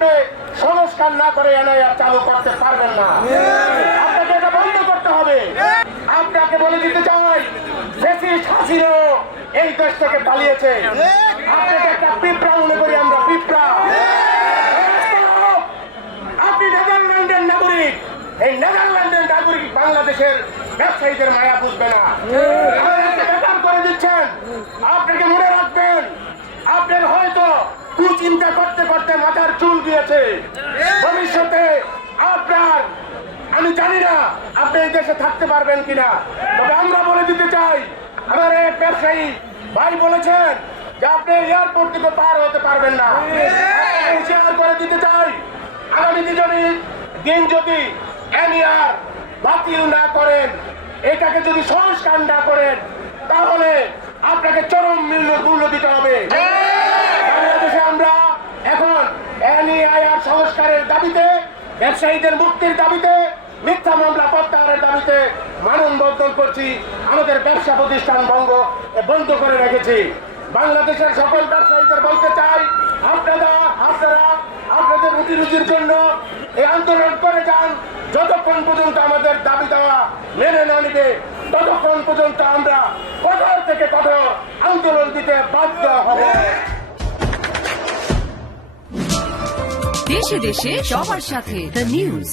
আপনি সংস্কার না করে এনআইআর চালু করতে পারবেন না। আপনাকে এটা বন্ধ করতে হবে। আপনাকে বলে দিতে চাই, ফ্যাসিস্ট হাসিনা এই দেশ থেকে পালিয়েছে। আপনাকে একটা পিঁপড়া মনে করি আমরা, পিঁপড়া। আপনি নেদারল্যান্ডের নাগরিক, এই নেদারল্যান্ডের নাগরিক বাংলাদেশের ব্যবসায়ীদের মায়া বুঝবে না। বেকার করে দিচ্ছেন। আপনাকে মনে রাখবেন, আপনার হয়তো কুচিন্তা করতে করতে মাথার চুল দিয়েছে। ভবিষ্যতে আপনার, আমি জানি না আপনি এই দেশে থাকতে পারবেন কিনা, তবে আমরা বলে দিতে চাই, আমার এক ব্যবসায়ী ভাই বলেছেন যে আপনি এয়ারপোর্ট থেকে পার হতে পারবেন না। শেয়ার করে দিতে চাই, আগামী দিন যদি এনআইআর বাতিল না করেন, এটাকে যদি সংস্কার না করেন, তাহলে আপনাকে চরম মূল্য দিতে হবে। বাংলাদেশে আমরা এখন এনআইআর সংস্কারের দাবিতে, ব্যবসায়ীদের মুক্তির দাবিতে, মিথ্যা মামলা প্রত্যাহারের দাবিতে মানববন্ধন করছি। আমাদের ব্যবসা প্রতিষ্ঠান বন্ধ করে রেখেছি। বাংলাদেশের সকল ব্যবসায়ীদের বলতে চাই, আপনারা আপনাদের রুজির জন্য এই আন্দোলন করে যান। যতক্ষণ পর্যন্ত আমাদের দাবি দেওয়া মেনে না নিবে, ততক্ষণ পর্যন্ত আমরা কঠোর থেকে কঠোর আন্দোলন দিতে বাধ্য হব। দেশে দেশে সবার সাথে দ্য নিউজ।